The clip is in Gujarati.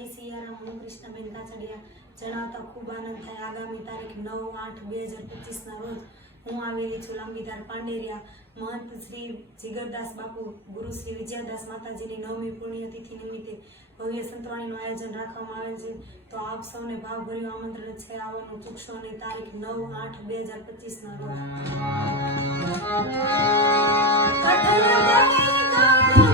જય સિયારામ. હું કૃષ્ણબેન કાચડિયા જણાવતા ખૂબ આનંદ થાય. આગામી તારીખ 9/8/2025 ના રોજ હું આવેલી છું લાંબીધાર પાંડેરિયા. મહંત શ્રી જીગરદાસ બાપુ, ગુરુ શ્રી વિજયાદાસ માતાજીની 9મી પુણ્યતિથિ નિમિત્તે ભવ્ય સંતવાણીનું આયોજન રાખવામાં આવેલ છે. તો આપ સૌને ભાવભર્યું આમંત્રણ છે, આવવાનું ચૂકશો નહીં. તારીખ 9/8/2025 ના રોજ.